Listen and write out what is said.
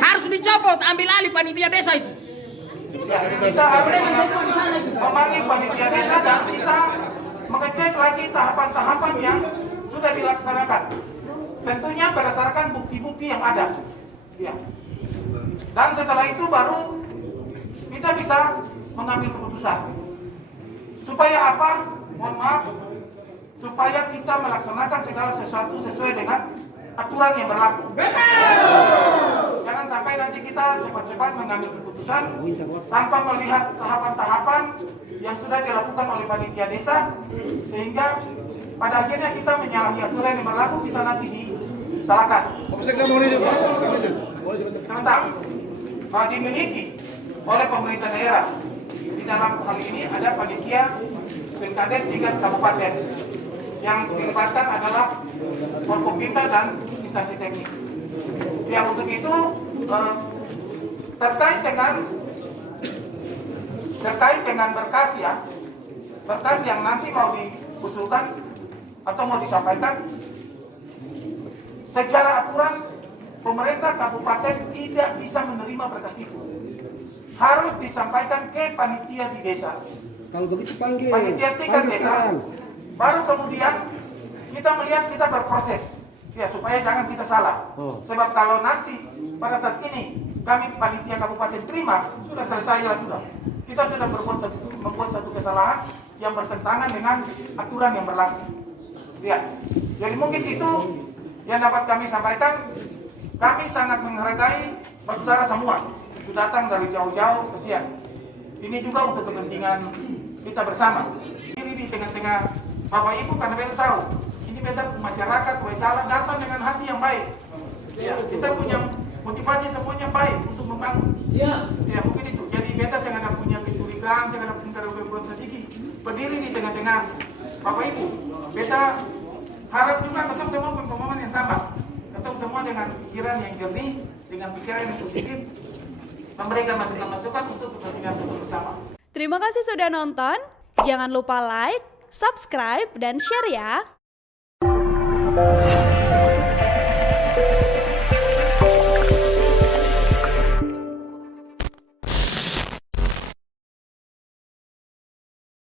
Harus dicopot, ambil alih panitia desa itu. Ya, kita harus memanggil panitia desa dan kita mengecek lagi tahapan-tahapan yang sudah dilaksanakan. Tentunya berdasarkan bukti-bukti yang ada. Ya. Dan setelah itu baru kita bisa mengambil keputusan. Supaya apa? Mohon maaf. Supaya kita melaksanakan segala sesuatu sesuai dengan aturan yang berlaku. Jangan sampai nanti kita cepat-cepat mengambil keputusan tanpa melihat tahapan-tahapan yang sudah dilakukan oleh panitia desa, sehingga pada akhirnya kita menyalahi aturan yang berlaku, kita nanti disalahkan. Sementara dimiliki oleh pemerintah daerah. Di dalam hal ini ada panitia Pilkades tingkat kabupaten. Yang dilibatkan adalah Forkopimda dan instansi teknis. Ya, untuk itu terkait dengan berkas ya, berkas yang nanti mau diusulkan atau mau disampaikan, secara aturan pemerintah kabupaten tidak bisa menerima berkas itu. Harus disampaikan ke panitia di desa. Kalau begitu panggil panitia tingkat desa. Baru kemudian kita melihat, kita berproses ya, supaya jangan kita salah. Sebab kalau nanti pada saat ini kami panitia kabupaten terima, sudah selesai lah sudah. Kita sudah membuat satu kesalahan yang bertentangan dengan aturan yang berlaku. Ya. Jadi mungkin itu yang dapat kami sampaikan. Kami sangat menghargai saudara semua sudah datang dari jauh-jauh ke Siak. Ini juga untuk kepentingan kita bersama. Ini di tengah-tengah Bapak Ibu, karena beta tahu ini beta masyarakat Waisala datang dengan hati yang baik. Ya, kita punya motivasi semuanya baik untuk membangun. Ya, mungkin itu. Jadi beta jangan punya kecurigaan, jangan punya kerugian sedikit. Berdiri di tengah-tengah Bapak Ibu. Beta harap juga ketemu semua pemahaman yang sama. Ketemu semua dengan pikiran yang jernih, dengan pikiran yang positif, memberikan masukan-masukan untuk kepentingan bersama. Terima kasih sudah nonton. Jangan lupa like, subscribe, dan share ya.